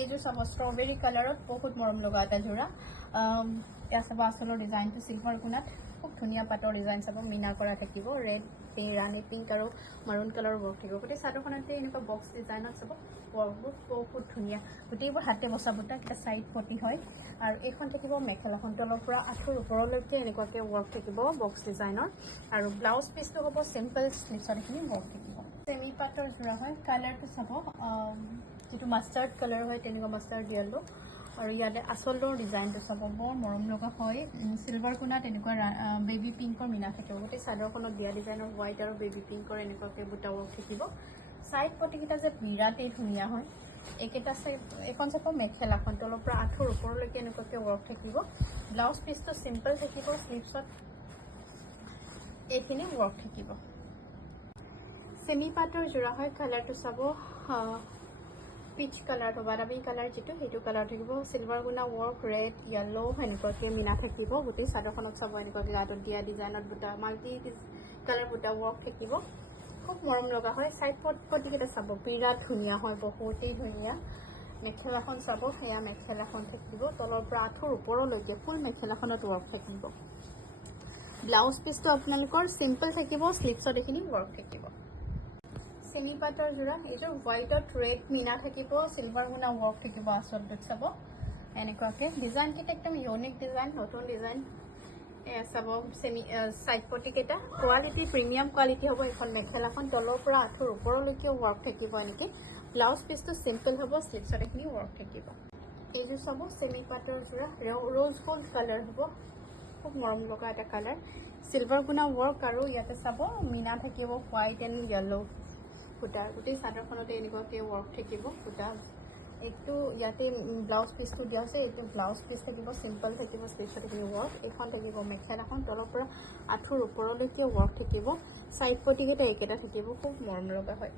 এইযোৰ চাব ষ্ট্ৰবেৰী কালাৰত বহুত মৰম লগা এটা যোৰা এয়া চাব আচলৰ ডিজাইনটো চিলভাৰ গুণাত খুব ধুনীয়া পাটৰ ডিজাইন চাব মিনা কৰা থাকিব ৰেড ৰাণী পিংক আৰু মাৰুণ কালাৰৰ ৱৰ্ক থাকিব গোটেই চাদৰখনতে এনেকুৱা বক্স ডিজাইনত চাব ৱৰ্কবোৰ বহুত ধুনীয়া গোটেইবোৰ হাতে বচা বুটা এটা চাইড পটি হয় আৰু এইখন থাকিব মেখেলাখন তলৰ পৰা আঁঠুৰ ওপৰলৈকে এনেকুৱাকৈ ৱৰ্ক থাকিব বক্স ডিজাইনৰ আৰু ব্লাউজ পিচটো হ'ব চিম্পল স্লিভছত এইখিনি ৱৰ্ক থাকিব চেমি পাটৰ যোৰা হয় কালাৰটো চাব যেটো মাষ্টাৰ্ড কালাৰ হয় তেনেকুৱা মাষ্টাৰ্ড য়েলো আৰু ইয়াতে আচলৰ ডিজাইনটো চাব বৰ মৰম লগা হয় সিলভাৰ কোণাত এনেকুৱা বেবি পিংকৰ মিনা থাকিব গোটেই চাদৰখনত দিয়া ডিজাইনৰ হোৱাইট আৰু বেবি পিংকৰ এনেকুৱাকৈ বুটা ৱৰ্ক থাকিব সাইড পটিকেইটা যে বিৰাটেই ধুনীয়া হয় এইকেইটা এখন চাব মেখেলাখন তলৰ পৰা আঁঠুৰ ওপৰলৈকে এনেকুৱাকৈ ৱৰ্ক থাকিব ব্লাউজ পিচটো চিম্পল থাকিব স্লিভছত এইখিনি ৱৰ্ক থাকিব সেমি পাটৰ যোৰা হয় কালাৰটো চাব পিচ কালাৰ বাদামী কালাৰ যেটো হেতু কালাৰ থাকিব সিলভাৰ গুণা ৱৰ্ক ৰেড য়েলো এনেকুৱাকৈ মিনা থাকিব গোটেই চাদৰখনত চাব এনেকুৱাকৈ গাঁতত দিয়া ডিজাইনত বুটা মাল্টি কালাৰ বুটা ৱৰ্ক থাকিব খুব মৰম লগা হয় সাইড পটিকেইটা চাব বিৰাট ধুনীয়া হয় বহুতেই ধুনীয়া মেখেলাখন চাব সেয়া মেখেলাখন থাকিব তলৰ পৰা আঁঠুৰ ওপৰলৈকে ফুল মেখেলাখনত ৱৰ্ক থাকিব ব্লাউজ পিচটো আপোনালোকৰ চিম্পল থাকিব স্লিভছত এইখিনি ৱৰ্ক থাকিব সেমি পাটৰ যোৰা এইযোৰ হোৱাইটত ৰেড মিনা থাকিব সিলভাৰ গুণা ৱৰ্ক থাকিব আচলটোত চাব এনেকুৱাকৈ ডিজাইনকেইটা একদম ইউনিক ডিজাইন নতুন ডিজাইন চাব সেমি সাইড পটিকেইটা কোৱালিটি প্ৰিমিয়াম কোৱালিটি হ'ব এখন মেখেলাখন তলৰ পৰা আঁঠুৰ ওপৰলৈকে ৱৰ্ক থাকিব এনেকৈ ব্লাউজ পিচটো চিম্পল হ'ব স্লিভছত এইখিনি ৱৰ্ক থাকিব এইযোৰ চাব সেমি পাটৰ যোৰা ৰ'জ গোল্ড কালাৰ হ'ব খুব মৰম লগা এটা কালাৰ সিলভাৰ গুণা ৱৰ্ক আৰু ইয়াতে চাব মিনা থাকিব হোৱাইট এণ্ড য়েলো বুটা গোটেই চাদৰখনতে এনেকুৱাকৈ ৱৰ্ক থাকিব বুটা এইটো ইয়াতে ব্লাউজ পিচটো দিয়া আছে এইটো ব্লাউজ পিচ থাকিব চিম্পল থাকিব স্লিভছত থাকিব ৱৰ্ক এইখন থাকিব মেখেলাখন তলৰ পৰা আঁঠুৰ ওপৰলৈকে ৱৰ্ক থাকিব সাইড পটিকেইটা এইকেইটা থাকিব খুব মৰম লগা হয়